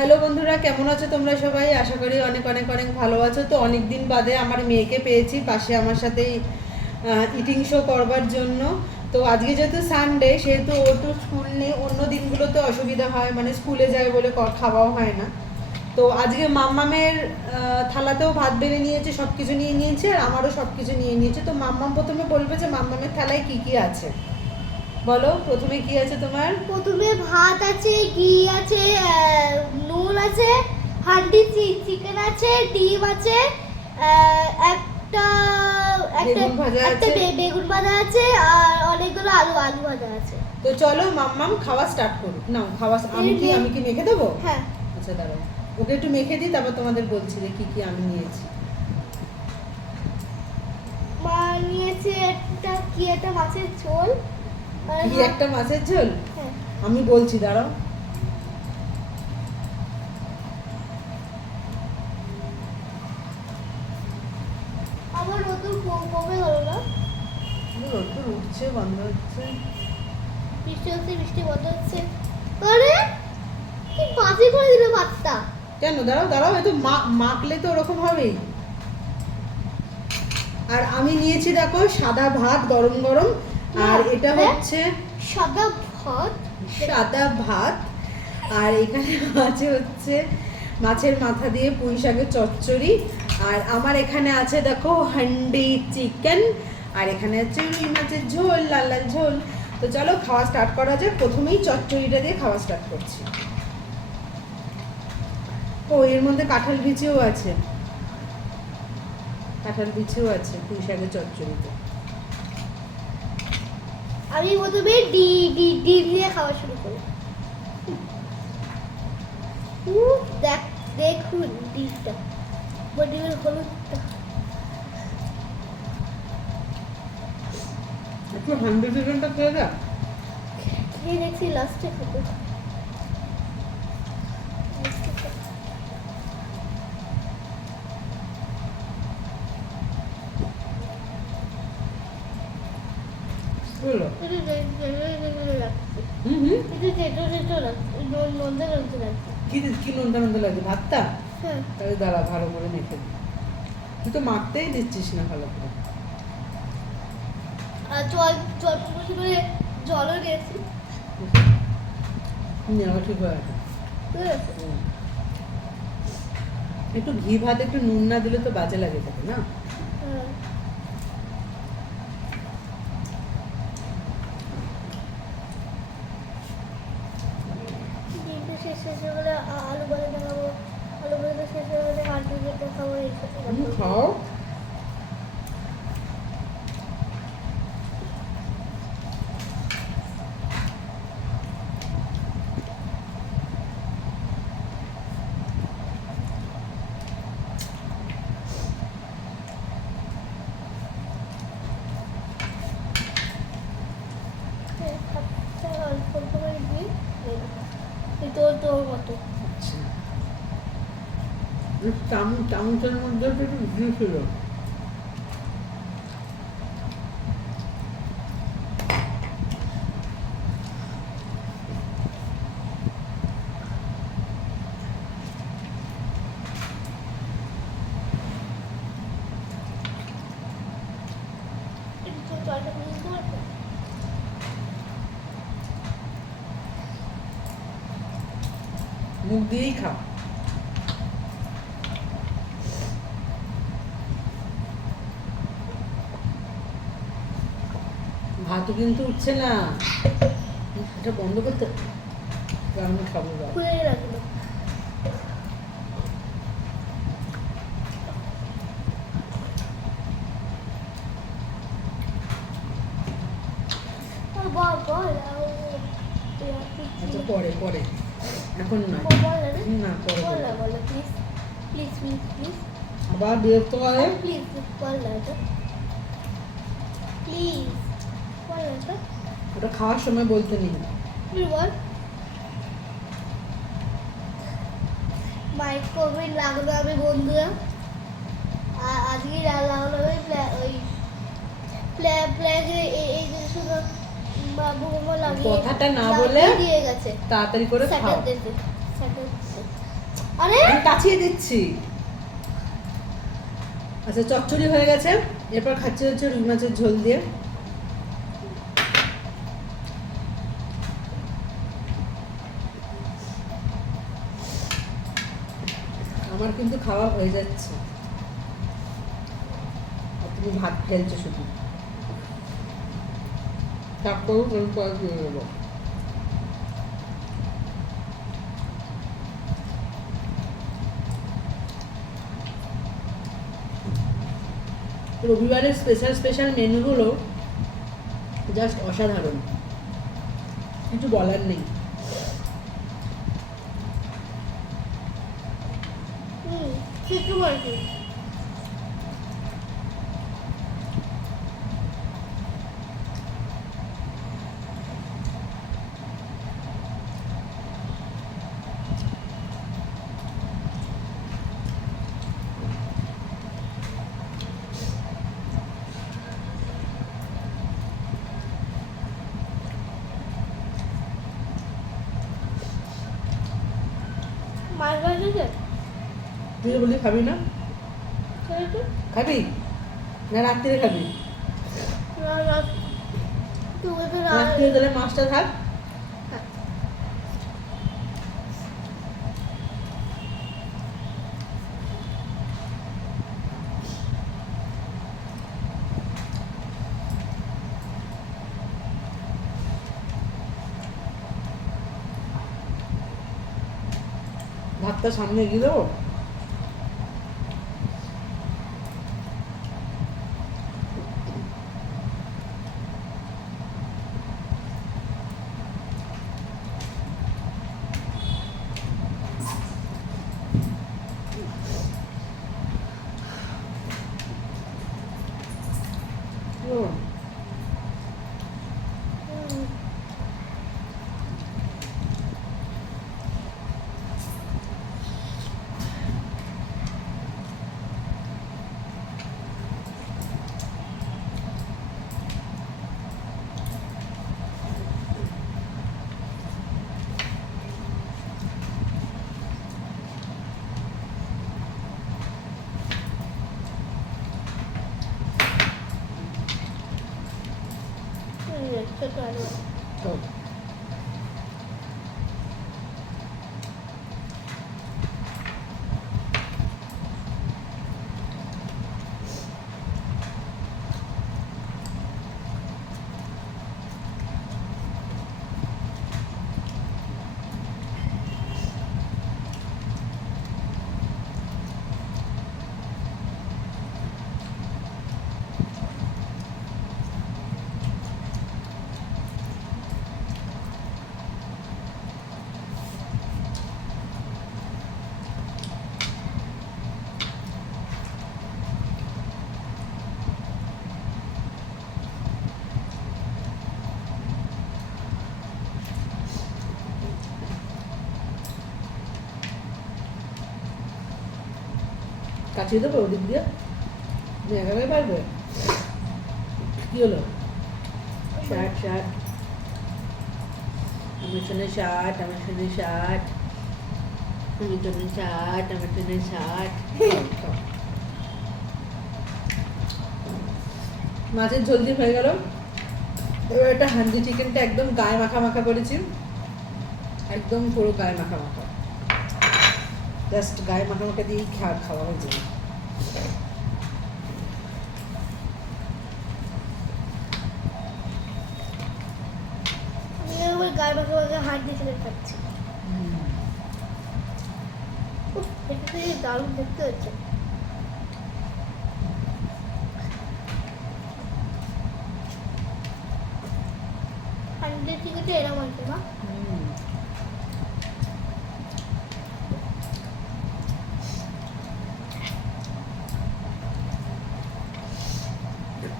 Hello বন্ধুরা, কেমন আছো তোমরা সবাই? আশা করি অনেক অনেক অনেক ভালো আছো। তো অনেক দিন বাদে আমার মেয়েকে পেয়েছি পাশে আমার সাথে ইটিং শো করবার জন্য। তো আজকে যেহেতু সানডে সেহেতু ও তো স্কুল নেই, অন্য দিনগুলোতে অসুবিধা হয় মানে স্কুলে যায় বলে খাওয়াও হয় না। তো আজকে মাম্মামের থালাতেও ভাত বেড়ে নিয়েছে সব কিছু নিয়ে নিয়েছে, আর আমারও সব কিছু নিয়ে নিয়েছে। তো মাম্মাম প্রথমে বলবে যে, মাম্মামের থালায় কি কি আছে? বলো প্রথমে কি আছে তোমার? প্রথমে ভাত আছে ঘি আছে নুন আছে হান্ডি চিকেন আছে ডিম আছে একটা একটা বেগুন ভাজা আছে। বে- বেগুন ভাজা আছে আর অনেকগুলো আলু আলু ভাজা আছে। তো চলো মাম্মাম খাওয়া স্টার্ট করুক নাও খাওয়া আমি কি আমি কি মেখে দেবো? হ্যাঁ। আচ্ছা দাঁড়াও। ওকে একটু মেখে দিই তারপর তোমাদের বলছি যে কি কি আমি নিয়েছি। মা নিয়েছে একটা কি একটা মাছের ঝোল। কি একটা মাছের ঝোল? হ্যাঁ। আমি বলছি দাঁড়াও। আমার নতুন কবে হলো না? রোদ্দুর উঠছে বন্ধ হচ্ছে। বৃষ্টি হচ্ছে বৃষ্টি বন্ধ হচ্ছে। আরে কি বাজে করে দিল ভাতটা কেন? দাঁড়াও মাখলে তো ওরকম হবেই। আর আমি নিয়েছি দেখো সাদা ভাত গরম গরম। আর এটা? হচ্ছে সাদা ভাত। সাদা ভাত। আর এখানে আছে হচ্ছে মাছের মাথা দিয়ে পুঁই শাকের চচ্চড়ি। আর আমার এখানে আছে দেখো হান্ডি চিকেন। আর এখানে আছে রুই মাছের ঝোল লাল লাল ঝোল। তো চলো খাওয়া স্টার্ট করা যাক। প্রথমেই চচ্চড়িটা দিয়ে খাওয়া স্টার্ট করছি। ও এর মধ্যে কাঁঠাল বিচিও আছে। কাঁঠাল বিচিও আছে পুঁই শাকের চচ্চড়িতে। আমি প্রথমে ডি ডি ডিম নিয়ে খাওয়া শুরু করি। দেখ দেখুন ডিমটা ডিমের হলুদটা একটু। হান্ড্রেড খেয়ে যা। খেয়ে দেখছি লাস্টে খাব বলো একটু জে- জে- জে- জে- লাগছে। হুম হুম একটু জেটো জেটো লাগছে ন- নন্দে নন্দে লাগছে কি কি নোনতা নোনতা লাগছে ভাতটা? হ্যাঁ। তাহলে দাঁড়া ভালো করে মেখে তুই তো মাখতেই দিচ্ছিস না ভালো করে। আর জল জল বেশি করে জলও দিয়েছি। নেওয়া ঠিক হয়ে গেছে। ঠিক আছে। একটু ঘি ভাত একটু নুন না দিলে তো বাজে লাগে থাকে না হ্যাঁ ডিমটা শেষ শেষ হয়ে গেলে আ- আলু ভাজা খাব আলু ভাজা শেষ হয়ে গেলে হাঁটি যেতে খাব এই হুম, খাও অল্প অল্প করে দিয়ে এই তোর তোর মতো আচ্ছা এই চামচ চামচের মধ্যে একটু ঘি ছিল মুখ দিয়েই খাও ভাতও কিন্তু উঠছে না। এটা বন্ধ করতে আমি খাব। খুলে রাখল আচ্ছা পরে পরে। এখন না। না পরে বল বল প্লিজ প্লিজ প্লিজ প্লিজ আবার বিরক্ত করে প্লিজ বল প্লিজ ওটা খাওয়ার সময় বলতে নেই। বল মাইক কবে লাগবে আমি বন্ধুরা। আজকে লা- লাগানো ওই প্ল্যাগ প্ল্যাগে এই যে শুধু বাবু মামা লাগিয়ে কথাটা না বলে দিয়ে গেছে। তাড়াতাড়ি করে খাও। আরে! আমি কাছিয়ে দিচ্ছি। আচ্ছা চচ্চড়ি হয়ে গেছে। এরপর খাচ্ছি হচ্ছে রুই মাছের ঝোল দিয়ে। আমার কিন্তু খাওয়া হয়ে যাচ্ছে। তুমি ভাত ফেলছো শুধু। তারপরেও আমি পরে দিয়ে দেবো। রবিবারের স্পেশাল স্পেশাল মেনুগুলো জাস্ট অসাধারণ। কিছু বলার নেই। হুম কিছু বলছি মাছ তুই বলি খাবি না? খাবি? না রাত্রে খাবি? তাহলে মাছটা থাক। ভাতটা সামনে এগিয়ে দেবো হুম। হুম। হুম, ছোট আলু। তো কাটিয়ে দেবো, ওদিক দিয়ে। তুমি একাই পারবে? কি হলো? ষাট ষাট। আমার শোনে ষাট, আমার শোনে ষাট। আমি শোনে ষাট, আমার শোনে ষাট। মাছের ঝোল দিয়ে হয়ে গেল। এবার একটা হান্ডি চিকেনটা একদম গায়ে মাখা মাখা করেছি। একদম পুরো গায়ে মাখা মাখা। জাস্ট গায়ে মাখা মাখা দিয়েই খাওয়া খাওয়া হয়েছে আমি ওই গায়ে মাখা মাখা হাত দিয়ে খাচ্ছি দারুণ দেখতে হচ্ছে। হান্ড্রেড টিকিটে এরম আছে না হুম। হান্ড্রেড হান্ড্রেড টিকিটটা নিয়ে নিয়ে দিবি কেন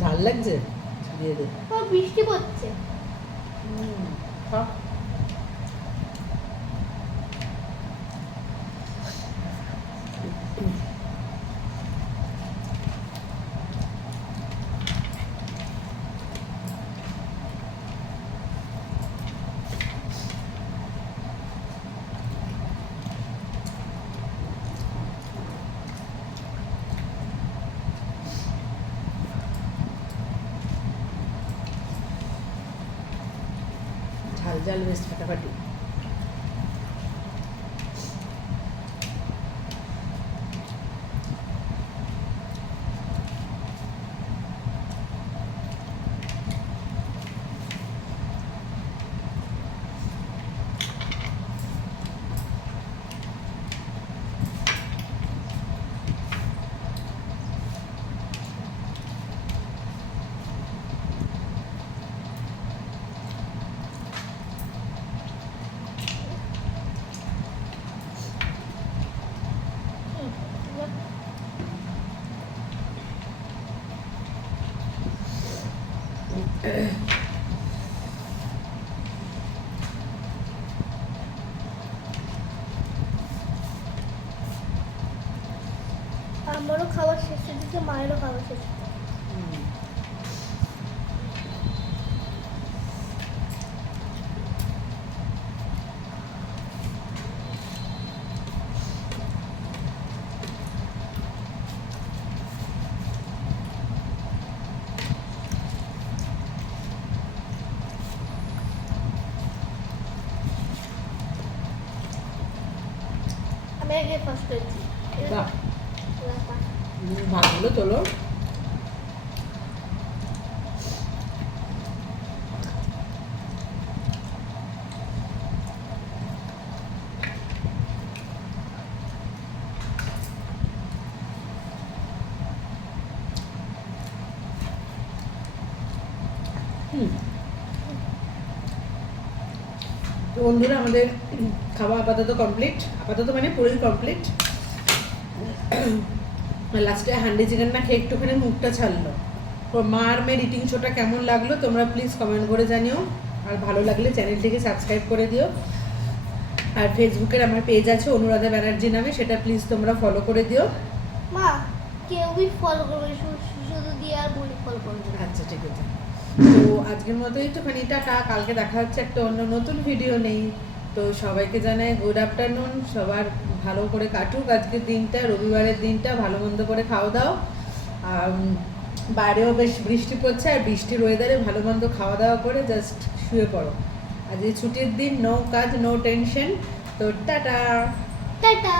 ঝাল লাগছে? দিয়ে দে। বৃষ্টি পড়ছে। হুম, খা। জাল বেস্ট আমারও খাবার শেষ হয়ে মায়েরও খাবার শেষ বাহ ভাতগুলো তোলো বন্ধুরা আমাদের খাওয়া আপাতত কমপ্লিট আপাতত মানে পুরোই কমপ্লিট লাস্টে হান্ডি চিকেন না খেয়ে একটুখানি মুখটা ছাড়লো। তো মার মেয়ের ইটিং শোটা কেমন লাগল তোমরা প্লিজ কমেন্ট করে জানিও। আর ভালো লাগলে চ্যানেলটিকে সাবস্ক্রাইব করে দিও। আর ফেসবুকের আমার পেজ আছে অনুরাধা ব্যানার্জি নামে সেটা প্লিজ তোমরা ফলো করে দিও। মা কেউই ফলো করবে শুধু দিয়ে আর বলি ফলো করবে না। আচ্ছা ঠিক আছে। তো আজকের মতো একটুখানি টাটা। কালকে দেখা হচ্ছে একটা অন্য নতুন ভিডিও নেই তো সবাইকে জানাই গুড আফটারনুন সবার ভালো করে কাটুক। আজকের দিনটা, রবিবারের দিনটা, ভালো মন্দ করে খাওয়া দাও। বাইরেও বেশ বৃষ্টি পড়ছে আর বৃষ্টির ওয়েদারে ভালো মন্দ খাওয়া দাওয়া করে জাস্ট শুয়ে পড়ো। আজকে ছুটির দিন নো কাজ নো টেনশন তো টাটা। টাটা।